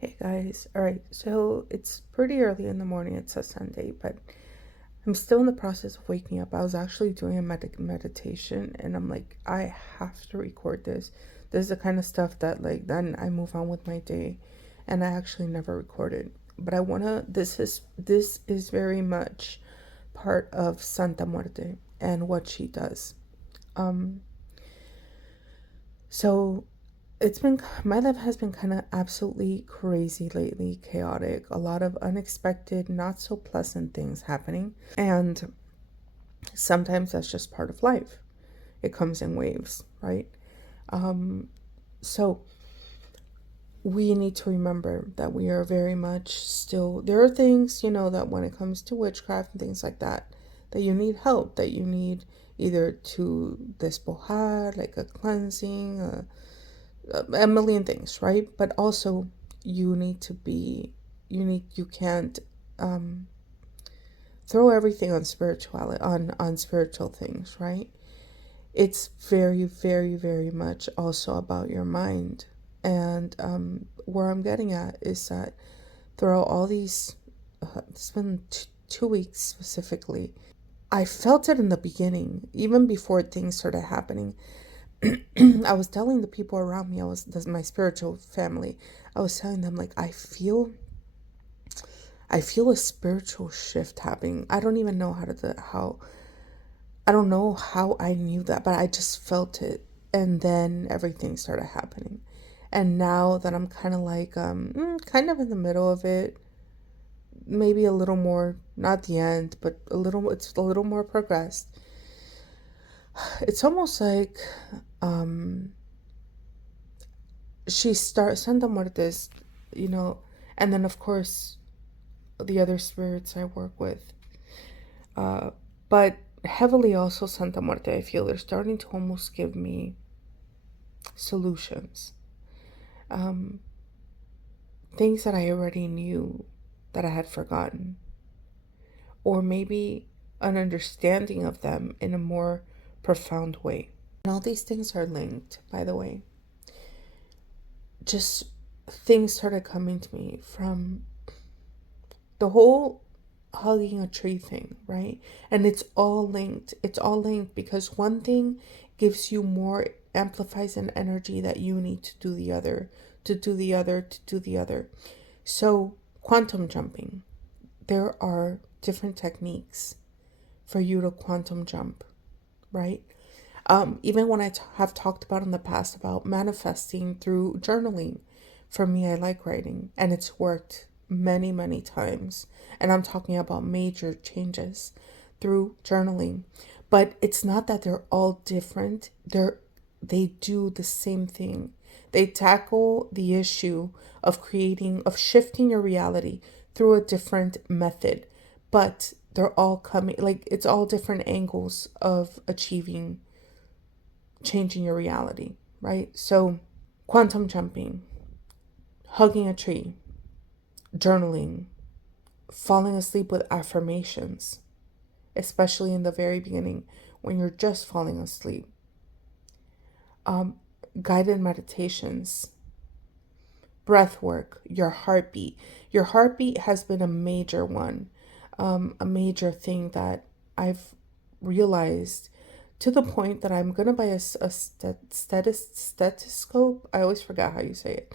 Hey guys, alright, so it's pretty early in the morning, it's a Sunday, but I'm still in the process of waking up. I was actually doing a meditation and I'm like, I have to record this. This is the kind of stuff that, like, then I move on with my day and I actually never recorded. But I wanna, this is very much part of Santa Muerte and what she does. Um, so it's been my life has been kind of absolutely crazy lately, chaotic, a lot of unexpected, not so pleasant things happening, and sometimes that's just part of life. It comes in waves, right? um so we need to remember that we are very much still, there are things, that when it comes to witchcraft and things like that, that you need help, that you need either to despojar, like a cleansing, a million things, right? But also, you need to be, you can't um, throw everything on spirituality, on spiritual things, right? It's very, very, very much also about your mind. And where I'm getting at is that throughout all these, it's been 2 weeks specifically. I felt it in the beginning, even before things started happening. I was telling the people around me, that's my spiritual family. I was telling them, like, I feel a spiritual shift happening. I don't even know how I don't know how I knew that, but I just felt it, and then everything started happening. And now that I'm kind of like kind of in the middle of it, maybe a little more, not the end, but it's a little more progressed. It's almost like um she starts Santa Muertes, you know, and then of course the other spirits I work with. But heavily also Santa Muerte, I feel they're starting to almost give me solutions. Um, Things that I already knew that I had forgotten. Or maybe an understanding of them in a more profound way. And all these things are linked, by the way. Just things started coming to me from the whole hugging a tree thing, right? And it's all linked. It's all linked because one thing gives you more, amplifies an energy that you need to do the other, to do the other, to do the other. So, quantum jumping, there are different techniques for you to quantum jump, right? Even when have talked about in the past about manifesting through journaling, for me, I like writing and it's worked many, many times. And I'm talking about major changes through journaling. But it's not that they're all different. They do the same thing. They tackle the issue of shifting your reality through a different method. But they're all coming, like, it's all different angles of achieving changing your reality, right? So, quantum jumping, hugging a tree, journaling, falling asleep with affirmations, especially in the very beginning when you're just falling asleep, um, guided meditations, breath work, your heartbeat. Your heartbeat has been a major one, a major thing that I've realized, to the point that I'm gonna buy stethoscope. I always forget how you say it.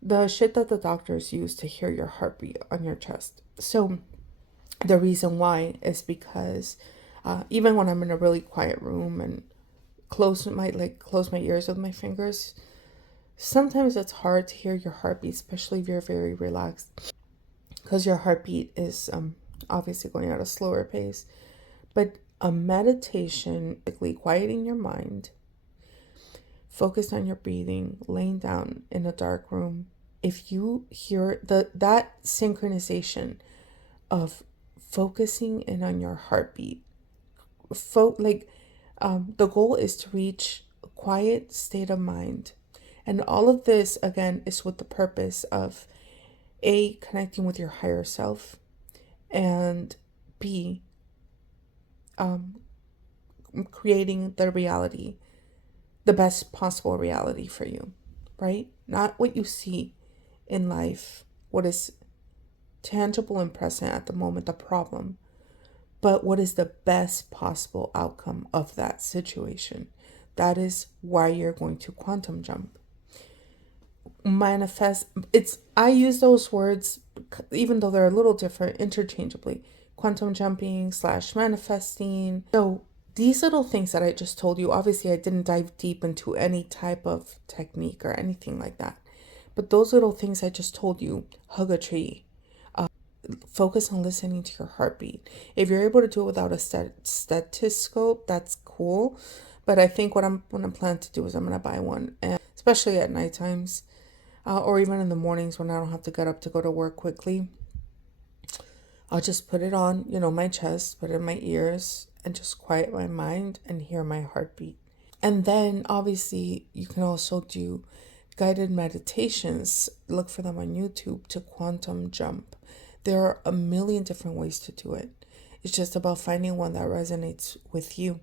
The shit that the doctors use to hear your heartbeat on your chest. So the reason why is because even when I'm in a really quiet room and close my ears with my fingers, sometimes it's hard to hear your heartbeat, especially if you're very relaxed, because your heartbeat is obviously going at a slower pace. But a meditation, basically quieting your mind, focused on your breathing, laying down in a dark room. If you hear that synchronization of focusing in on your heartbeat, like the goal is to reach a quiet state of mind. And all of this again is with the purpose of A, connecting with your higher self, and B, um, creating the reality, the best possible reality for you, right? Not what you see in life, what is tangible and present at the moment, the problem, but what is the best possible outcome of that situation. That is why you're going to quantum jump. Manifest, I use those words, even though they're a little different, interchangeably. Quantum jumping slash manifesting. So these little things that I just told you, obviously I didn't dive deep into any type of technique or anything like that, but those little things I just told you, hug a tree, focus on listening to your heartbeat. If you're able to do it without a stethoscope, that's cool. But I think what I'm gonna plan to do is I'm gonna buy one, and especially at night times, or even in the mornings when I don't have to get up to go to work quickly. I'll just put it on, my chest, put it in my ears, and just quiet my mind and hear my heartbeat. And then obviously you can also do guided meditations. Look for them on YouTube to quantum jump. There are a million different ways to do it. It's just about finding one that resonates with you.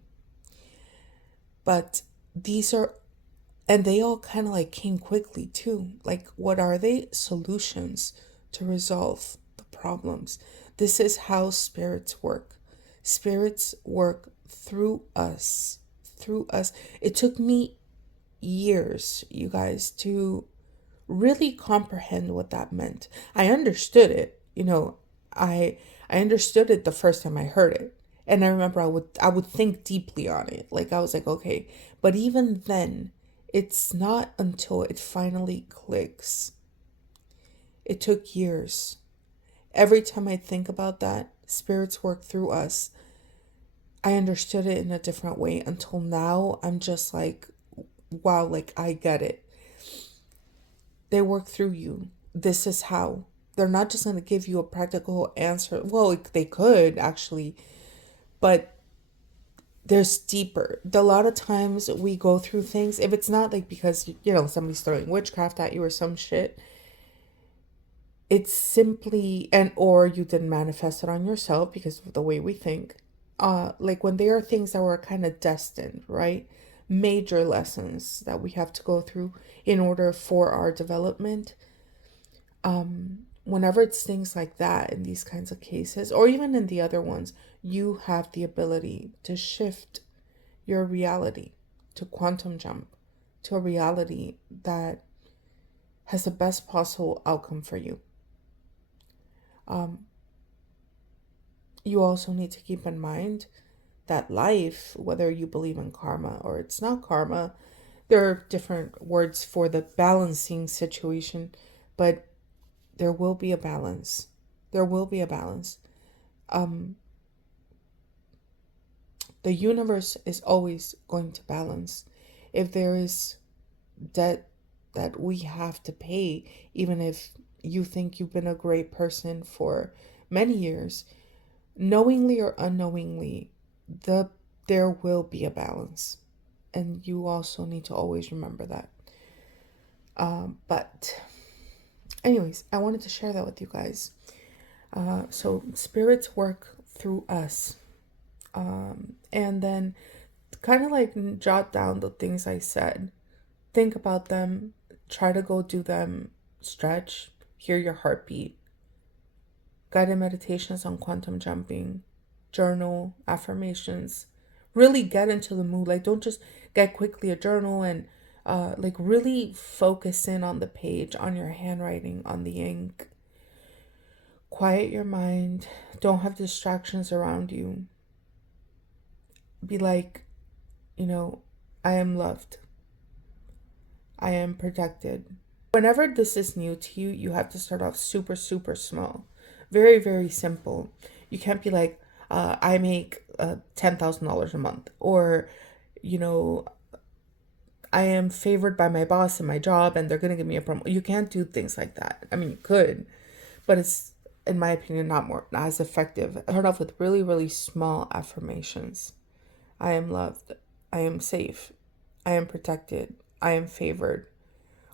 But these are, and they all kind of like came quickly too. Like, what are they? Solutions to resolve the problems. This is how spirits work. Spirits work through us. Through us. It took me years, you guys, to really comprehend what that meant. I understood it, I understood it the first time I heard it. And I remember I would think deeply on it. Like, I was like, okay, but even then, it's not until it finally clicks. It took years. Every time I think about that, spirits work through us. I understood it in a different way until now. I'm just like, wow, like I get it. They work through you. This is how. They're not just going to give you a practical answer. Well, they could actually, but there's deeper. A lot of times we go through things, if it's not like because, somebody's throwing witchcraft at you or some shit, it's simply, or you didn't manifest it on yourself because of the way we think. Like when there are things that were kind of destined, right? Major lessons that we have to go through in order for our development. Whenever it's things like that in these kinds of cases, or even in the other ones, you have the ability to shift your reality, to quantum jump to a reality that has the best possible outcome for you. You also need to keep in mind that life, whether you believe in karma or it's not karma, there are different words for the balancing situation, but there will be a balance. There will be a balance. The universe is always going to balance. If there is debt that we have to pay, even if you think you've been a great person for many years, knowingly or unknowingly, there will be a balance. And you also need to always remember that. But anyways, I wanted to share that with you guys. So spirits work through us. And then kind of like jot down the things I said. Think about them. Try to go do them. Stretch. Hear your heartbeat. Guided meditations on quantum jumping. Journal. Affirmations. Really get into the mood. Like, don't just get quickly a journal and like really focus in on the page, on your handwriting, on the ink. Quiet your mind. Don't have distractions around you. Be like, I am loved. I am protected. Whenever this is new to you, you have to start off super, super small. Very, very simple. You can't be like, I make $10,000 a month. Or, I am favored by my boss in my job and they're going to give me a promotion. You can't do things like that. I mean, you could, but it's, in my opinion, not as effective. Start off with really, really small affirmations. I am loved. I am safe. I am protected. I am favored.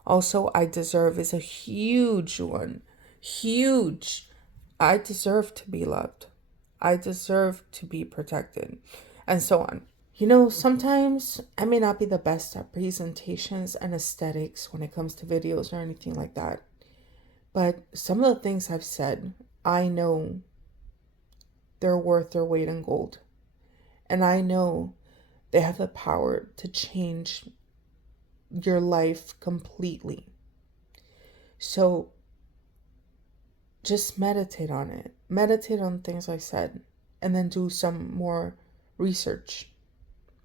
Also, I deserve is a huge one. Huge. I deserve to be loved. I deserve to be protected. And so on. Sometimes I may not be the best at presentations and aesthetics when it comes to videos or anything like that. But some of the things I've said, I know they're worth their weight in gold. And I know they have the power to change your life completely. So just meditate on it. Meditate on things I said, and then do some more research.